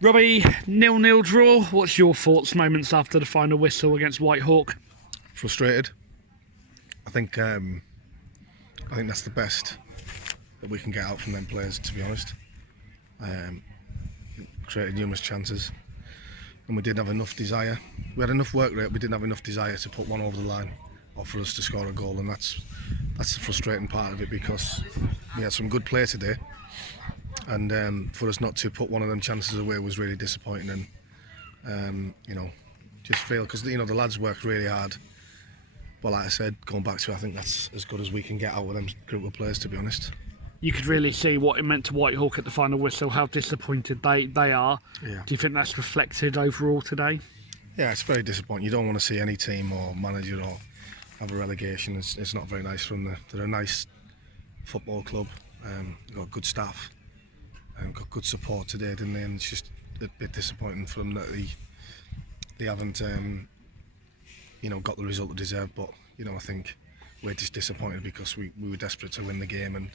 Robbie, 0-0 draw. What's your thoughts, moments after the final whistle against Whitehawk? Frustrated. I think that's the best that we can get out from them players, to be honest. Created numerous chances, and we didn't have enough desire. We had enough work rate, we didn't have enough desire to put one over the line or for us to score a goal, and that's the frustrating part of it, because we had some good play today, and for us not to put one of them chances away was really disappointing. And just feel, because the lads worked really hard, but like I said, going back to it, I think that's as good as we can get out of them group of players, to be honest. You could really see what it meant to Whitehawk at the final whistle, how disappointed they are. Yeah. Do you think that's reflected overall today? Yeah, it's very disappointing. You don't want to see any team or manager or have a relegation. It's not very nice from they're a nice football club. They've got good staff and got good support today, didn't they? And it's just a bit disappointing for them that they haven't got the result they deserve. But I think we're just disappointed because we were desperate to win the game, and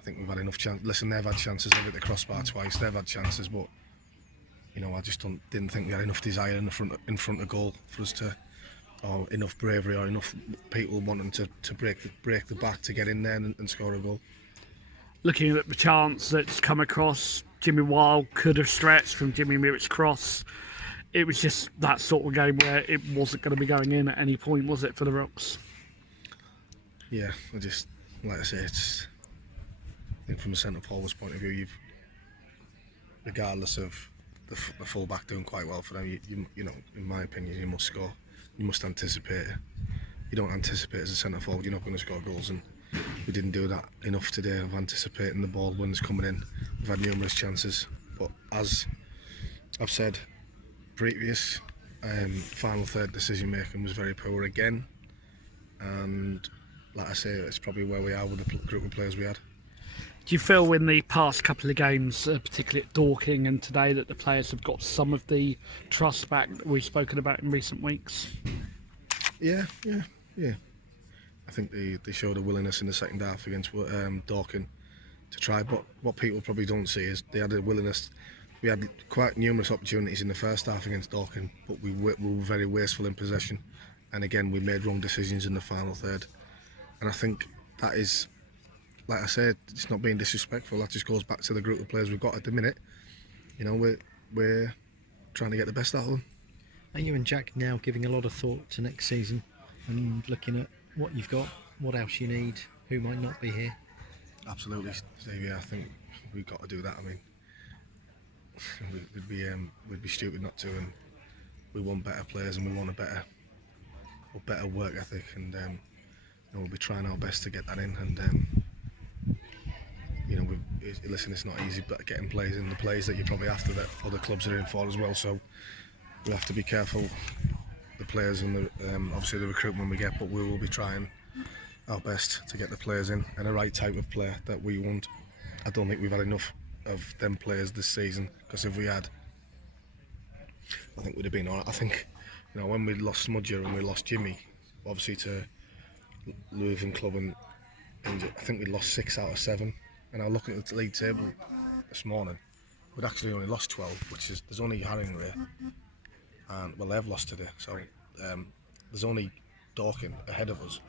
I think we've had enough chance. Listen, they've had chances. They've hit the crossbar twice. They've had chances, but I just didn't think we had enough desire in front of goal for us to, or enough bravery, or enough people wanting to break the back to get in there and score a goal. Looking at the chance that's come across, Jimmy Wild could have stretched from Jimmy Merritt's cross. It was just that sort of game where it wasn't going to be going in at any point, was it, for the Rocks? Yeah, like I say, I think from a centre forward's point of view, regardless of the full back doing quite well for them, in my opinion, you must score. You must anticipate it. You don't anticipate as a centre forward, you're not going to score goals, and we didn't do that enough today of anticipating the ball when it's coming in. We've had numerous chances, but as I've said, previous final third decision making was very poor again, and like I say, it's probably where we are with the group of players we had. Do you feel in the past couple of games, particularly at Dorking and today, that the players have got some of the trust back that we've spoken about in recent weeks? Yeah. I think they showed a willingness in the second half against Dorking to try, but what people probably don't see is they had a willingness. We had quite numerous opportunities in the first half against Dorking, but we were very wasteful in possession, and again we made wrong decisions in the final third. And I think that is, like I said, it's not being disrespectful. That just goes back to the group of players we've got at the minute. We're trying to get the best out of them. Are you and Jack now giving a lot of thought to next season and looking at what you've got, what else you need, who might not be here? Absolutely, Steve. Yeah, I think we've got to do that. I mean, we'd be stupid not to, and we want better players and we want a better work ethic, and we'll be trying our best to get that in. And listen, it's not easy, but getting players in the players that you're probably after that other clubs are in for as well. So we have to be careful, the players and obviously the recruitment we get, but we will be trying our best to get the players in and the right type of player that we want. I don't think we've had enough of them players this season, because if we had, I think we'd have been alright. I think when we lost Smudger and we lost Jimmy, obviously to Leuven Club, and I think we lost 6 out of 7. And I was looking at the league table this morning, we'd actually only lost 12, which is, there's only Haringey, and well, they've lost today, so there's only Dorking ahead of us.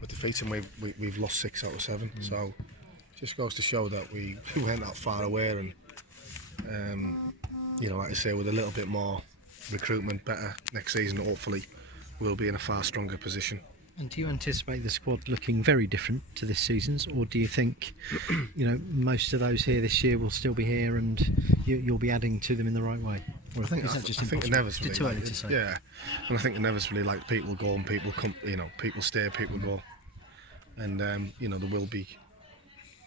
With defeating, we've lost 6 out of 7, so it just goes to show that we went that far away, and like I say, with a little bit more recruitment better next season, hopefully we'll be in a far stronger position. And do you anticipate the squad looking very different to this season's, or do you think most of those here this year will still be here and you'll be adding to them in the right way? Or I think inevitably, too early to say. Yeah, and I think inevitably, like, people go and people come, people stay, people go, and there will be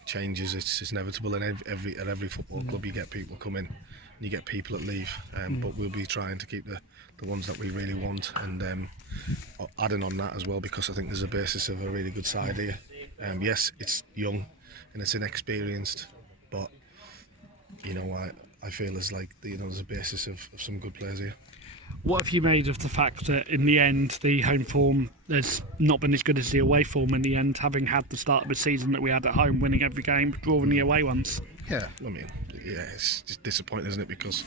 changes. It's inevitable, and at every football club you get people come in, and you get people that leave, but we'll be trying to keep the ones that we really want, and adding on that as well, because I think there's a basis of a really good side here. Yes, it's young and it's inexperienced, but I feel as like there's a basis of some good players here. What have you made of the fact that in the end the home form has not been as good as the away form in the end, having had the start of the season that we had at home, winning every game, drawing the away ones? Yeah, I mean, yeah, it's just disappointing, isn't it? Because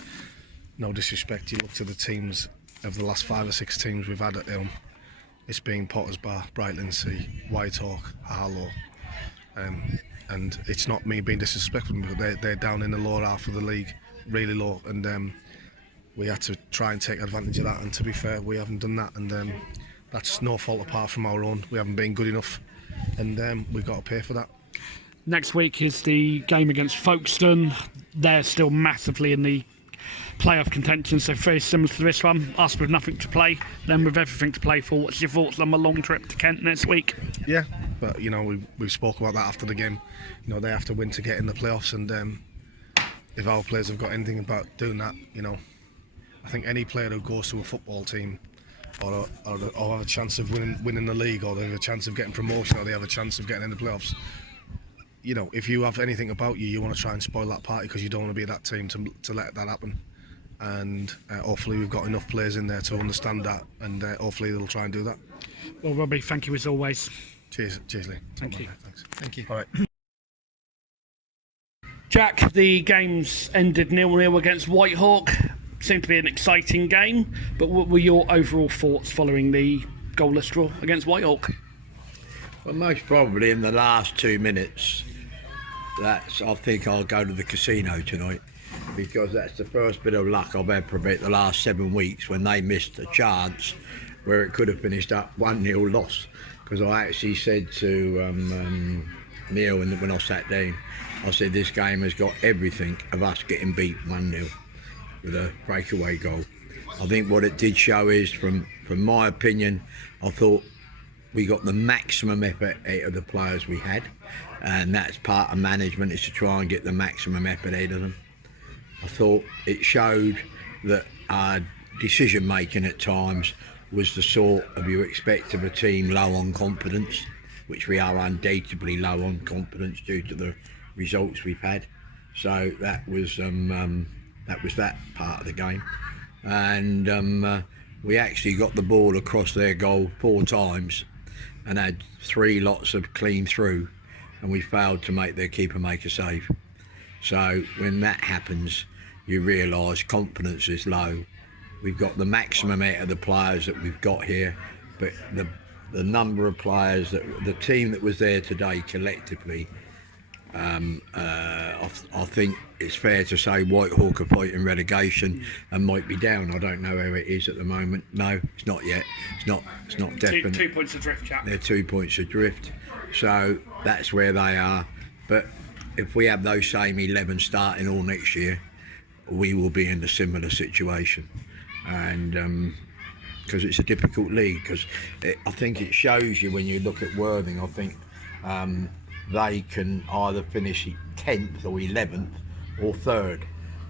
no disrespect, you look to the teams of the last 5 or 6 teams we've had at Ilm. It's been Potters Bar, Brightlingsea, Whitehawk, Harlow, and it's not me being disrespectful, but they're down in the lower half of the league, really low, and we had to try and take advantage of that. And to be fair, we haven't done that, and that's no fault apart from our own. We haven't been good enough, and we've got to pay for that. Next week is the game against Folkestone. They're still massively in the playoff contention, so very similar to this one. Us with nothing to play, them with everything to play for. What's your thoughts on a long trip to Kent next week? Yeah, but we spoke about that after the game. They have to win to get in the playoffs, and if our players have got anything about doing that, I think any player who goes to a football team or have a chance of winning the league, or they have a chance of getting promotion, or they have a chance of getting in the playoffs, if you have anything about you want to try and spoil that party, because you don't want to be that team to let that happen. And hopefully we've got enough players in there to understand that, and hopefully they'll try and do that. Well, Robbie, thank you as always. Cheers, Lee. Thank you. Thanks. Thank you. All right. Jack, the game's ended 0-0 against Whitehawk. Seemed to be an exciting game, but what were your overall thoughts following the goalless draw against Whitehawk? Well, most probably in the last 2 minutes, I think I'll go to the casino tonight, because that's the first bit of luck I've had for about the last 7 weeks, when they missed a chance where it could have finished up 1-0 loss. Because I actually said to Neil when I sat down, I said this game has got everything of us getting beat 1-0 with a breakaway goal. I think what it did show is, from my opinion, I thought we got the maximum effort out of the players we had, and that's part of management, is to try and get the maximum effort out of them. I thought it showed that our decision making at times was the sort of you expect of a team low on confidence, which we are undoubtedly low on confidence due to the results we've had. So that was that part of the game, and we actually got the ball across their goal 4 times and had 3 lots of clean through, and we failed to make their keeper make a save. So when that happens, you realise confidence is low. We've got the maximum out of the players that we've got here, but the number of players, the team that was there today collectively, I think it's fair to say Whitehawk are fighting relegation and might be down. I don't know how it is at the moment. No, it's not yet. It's not definite. 2 points adrift, chap. They're 2 points adrift, so that's where they are. But if we have those same 11 starting all next year, we will be in a similar situation, and because it's a difficult league. Because I think it shows you, when you look at Worthing, I think they can either finish 10th or 11th or 3rd,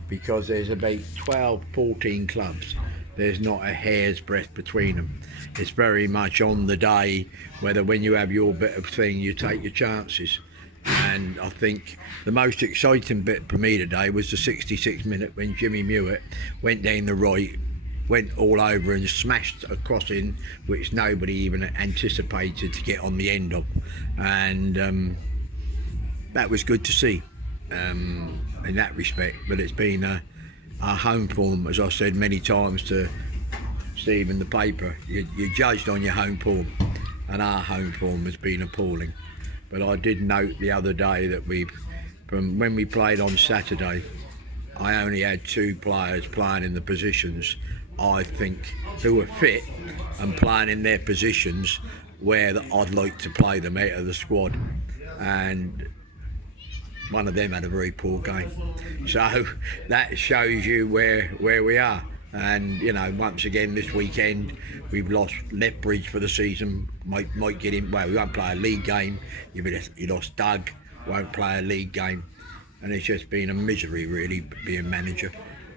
because there's about 12, 14 clubs. There's not a hair's breadth between them. It's very much on the day, whether when you have your bit of thing, you take your chances. And I think the most exciting bit for me today was the 66th minute, when Jimmy Mewett went down the right, went all over and smashed a crossing which nobody even anticipated to get on the end of, and that was good to see in that respect. But it's been our home form, as I said many times to Steve in the paper, you're judged on your home form, and our home form has been appalling. But I did note the other day that from when we played on Saturday, I only had 2 players playing in the positions I think who were fit and playing in their positions where I'd like to play them out of the squad, and one of them had a very poor game. So that shows you where we are. And once again this weekend we've lost Lethbridge for the season. Might get in. Well, we won't play a league game. You lost Doug. Won't play a league game, and it's just been a misery really being manager,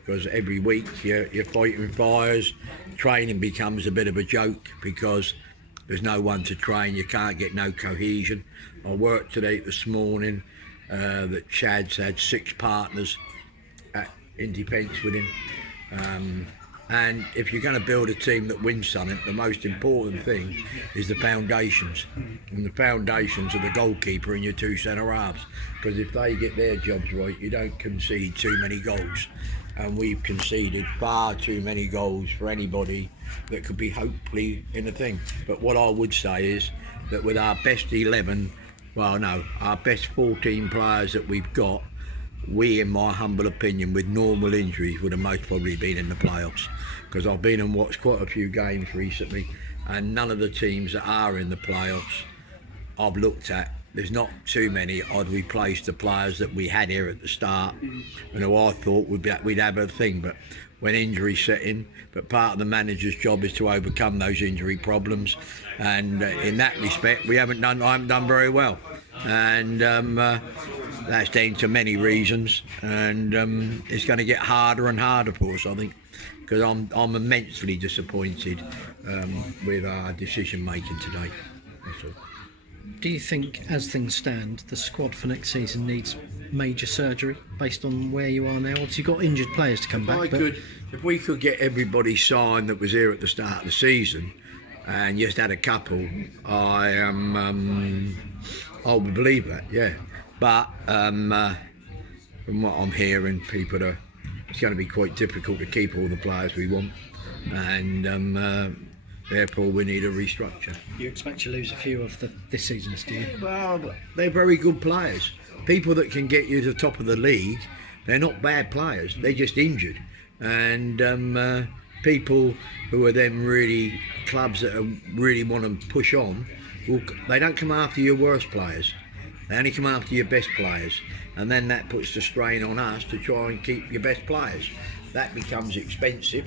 because every week you're fighting fires. Training becomes a bit of a joke because there's no one to train. You can't get no cohesion. I worked today this morning that Chad's had 6 partners in defence with him. And if you're going to build a team that wins something, the most important thing is the foundations. And the foundations are the goalkeeper and your two centre halves. Because if they get their jobs right, you don't concede too many goals. And we've conceded far too many goals for anybody that could be hopefully in the thing. But what I would say is that with our best 11, well no, our best 14 players that we've got, we, in my humble opinion, with normal injuries, would have most probably been in the playoffs. Because I've been and watched quite a few games recently, and none of the teams that are in the playoffs I've looked at, there's not too many. I'd replace the players that we had here at the start, and who I thought we'd have a thing. But when injuries set in, but part of the manager's job is to overcome those injury problems, and in that respect, I haven't done very well, and that's down to many reasons, and it's going to get harder and harder for us, I think, because I'm immensely disappointed with our decision making today. That's all. Do you think, as things stand, the squad for next season needs major surgery based on where you are now? Obviously, you've got injured players to come back. If we could get everybody signed that was here at the start of the season, and just had a couple, I would believe that, yeah. But from what I'm hearing, it's going to be quite difficult to keep all the players we want, and therefore we need a restructure. You expect to lose a few of this season's, do you? Well, they're very good players. People that can get you to the top of the league, they're not bad players, they're just injured. And people who are then really clubs that really want to push on, they don't come after your worst players. They only come after your best players, and then that puts the strain on us to try and keep your best players. That becomes expensive,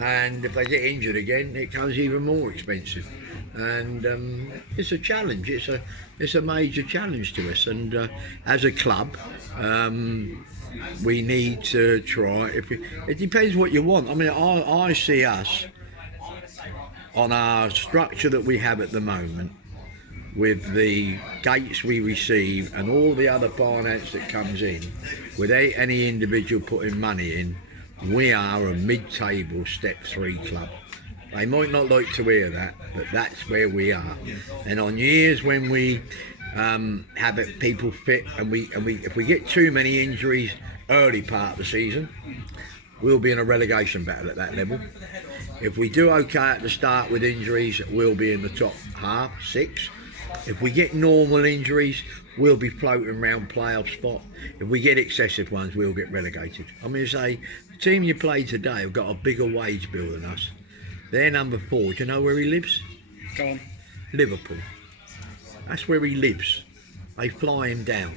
and if they get injured again, it becomes even more expensive. And it's a challenge. It's a major challenge to us. And as a club, we need to try. It depends what you want. I mean, I see us on our structure that we have at the moment, with the gates we receive and all the other finance that comes in, without any individual putting money in, we are a mid-table step 3 club. They might not like to hear that, but that's where we are. And on years when we have people fit, and if we get too many injuries early part of the season, we'll be in a relegation battle at that level. If we do okay at the start with injuries, we'll be in the top half, 6. If we get normal injuries, we'll be floating around playoff spot. If we get excessive ones, we'll get relegated. I mean, say, the team you play today have got a bigger wage bill than us. They're number 4. Do you know where he lives? Go on. Liverpool. That's where he lives. They fly him down.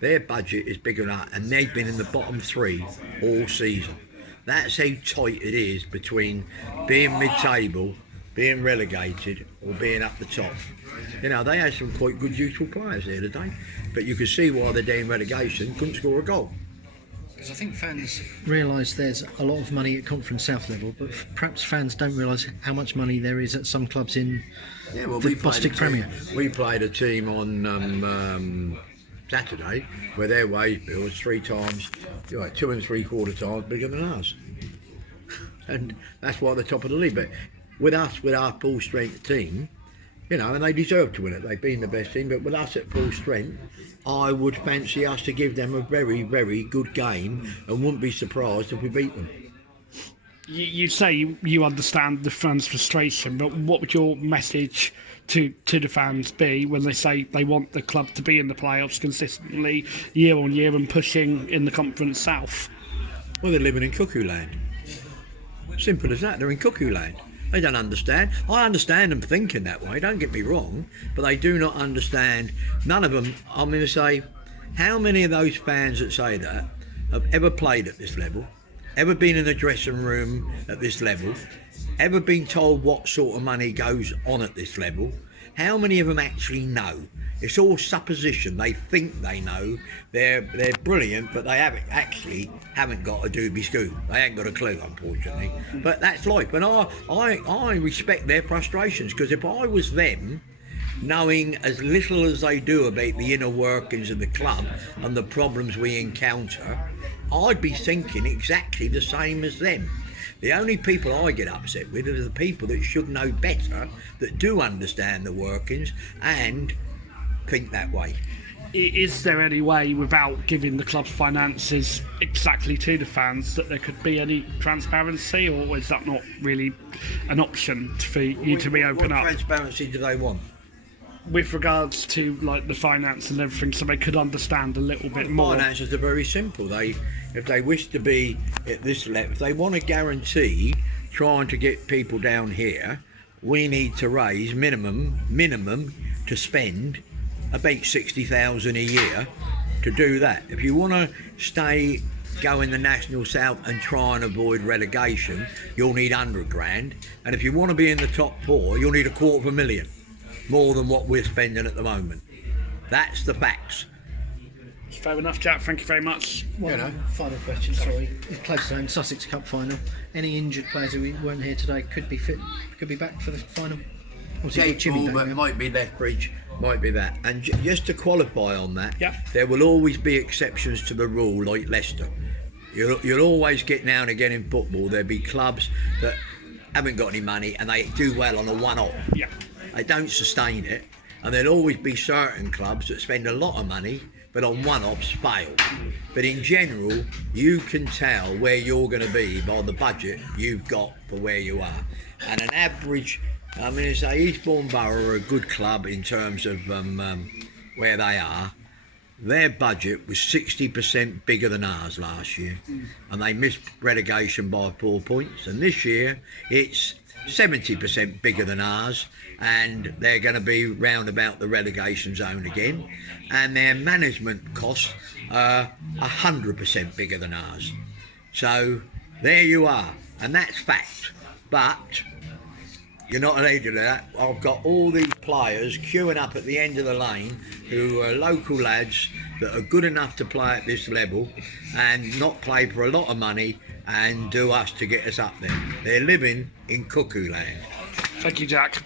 Their budget is bigger than that, and they've been in the bottom 3 all season. That's how tight it is between being mid-table, being relegated, or being up the top. You know, they had some quite good, useful players there today, but you could see why they're down relegation, couldn't score a goal. Because I think fans realise there's a lot of money at Conference South level, but perhaps fans don't realise how much money there is at some clubs in the Bostik Premier. We played a team on Saturday where their wage bill was 3 times, 2 3/4 times bigger than ours. And that's why they're top of the league. But with us, with our full strength team, and they deserve to win it. They've been the best team, but with us at full strength, I would fancy us to give them a very, very good game, and wouldn't be surprised if we beat them. You say you understand the fans' frustration, but what would your message to the fans be when they say they want the club to be in the playoffs consistently, year on year, and pushing in the Conference South? Well, they're living in cuckoo land. Simple as that. They're in cuckoo land. They don't understand. I understand them thinking that way, don't get me wrong, but they do not understand. None of them. I'm going to say, how many of those fans that say that have ever played at this level, ever been in a dressing room at this level, ever been told what sort of money goes on at this level? How many of them actually know? It's all supposition. They think they know. They're brilliant, but they haven't got a doobie scoop. They ain't got a clue, unfortunately. But that's life. And I respect their frustrations, because if I was them, knowing as little as they do about the inner workings of the club and the problems we encounter, I'd be thinking exactly the same as them. The only people I get upset with are the people that should know better, that do understand the workings and think that way. Is there any way, without giving the club's finances exactly to the fans, that there could be any transparency, or is that not really an option for you to be open What up? transparency do they want? With regards to like the finance and everything, so they could understand a little bit more. Finances are very simple. If they wish to be at this level, if they want to guarantee trying to get people down here, we need to raise minimum to spend about 60,000 a year to do that. If you want to go in the National South and try and avoid relegation, you'll need 100 grand, and if you want to be in the top 4, you'll need $250,000 more than what we're spending at the moment. That's the facts. Fair enough, Jack. Thank you very much. Final question, sorry. Close to home, Sussex Cup final. Any injured players who weren't here today could be fit, could be back for the final? But might be Lethbridge, might be that. And just to qualify on that, Yeah. there will always be exceptions to the rule, like Leicester. You'll always get now and again in football, there'll be clubs that haven't got any money and they do well on a one-off. Yeah. They don't sustain it, and there'll always be certain clubs that spend a lot of money but on one-offs fail. But in general, you can tell where you're going to be by the budget you've got for where you are. And an average, I mean, say Eastbourne Borough are a good club in terms of where they are. Their budget was 60% bigger than ours last year, and they missed relegation by 4 points. And this year, it's 70% bigger than ours, and they're going to be round about the relegation zone again. And their management costs are 100% bigger than ours. So there you are, and that's fact. But you're not allowed to do that. I've got all these players queuing up at the end of the lane who are local lads that are good enough to play at this level and not play for a lot of money and do us to get us up there. They're living in cuckoo land. Thank you, Jack.